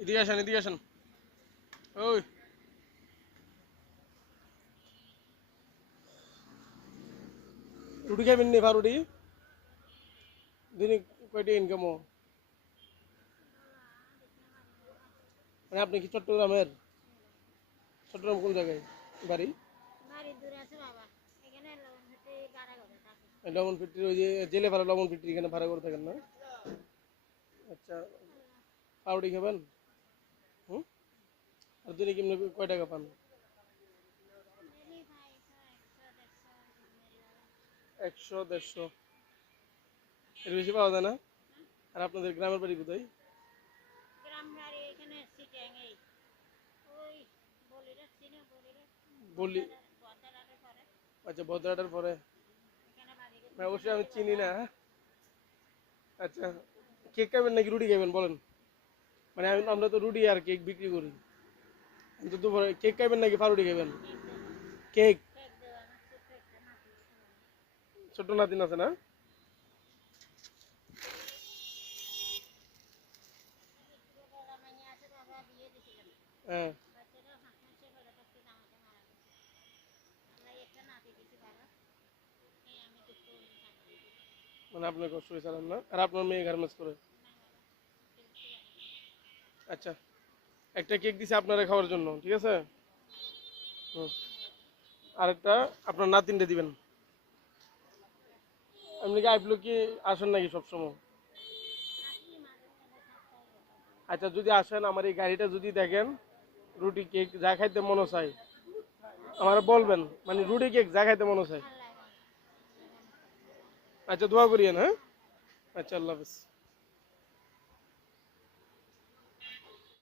এদিকে আসেন, এদিকে আসেন। ওই রুটি খাইবেন নি? রুটি দিনে কয়টা ইনকাম? মানে আপনি কি চট্টগ্রামের? চট্টগ্রাম কোন জায়গায় বাড়ি? লবণ ফ্যাক্টরি, ওই যে জেলে ভাড়া লবণ ফ্যাক্টরি, এখানে ভাড়া করে থাকেন না? আচ্ছা, পাউরুটি খাবেন? হুম। আর দিনে কেমনি কয় টাকা পান? 100-150 এর বেশি পাওয়া যায় না? আর আপনাদের গ্রামের বাড়ি কোথায়? বলি। আচ্ছা, ভদ্রহাটের পরে। না, অবশ্যই আমি চিনি না। আচ্ছা, কেক খাবেন নাকি রুটি খাবেন বলেন? মানে আমরা তো রুটি আর কেক বিক্রি করি, কিন্তু দুপুরে কেক খাবেন নাকি পাউরুটি খাবেন? কেক। ছোট নাতিন আছে না? হ্যাঁ। মানে আপনার কষ্ট হয়ে চালান না, আর আপনার মেয়ে গার্মেন্টস করে? আচ্ছা, একটা কেক দিছে আপনারা খাওয়ার জন্য, ঠিক আছে? হুম। আরেকটা আপনার নাতিনটা দিবেন। আপনি কি আইপলো কি আসেন নাকি সবসময়? আচ্ছা, যদি আসেন, আমার এই গাড়িটা যদি দেখেন, রুটি কেক যা খাইতে মনে চাই আমার বলবেন, মানে রুটি কেক যা খাইতে মনে চাই। আচ্ছা, দোয়া করিয়েন, হ্যাঁ? আচ্ছা, আল্লাহ হাফেজ।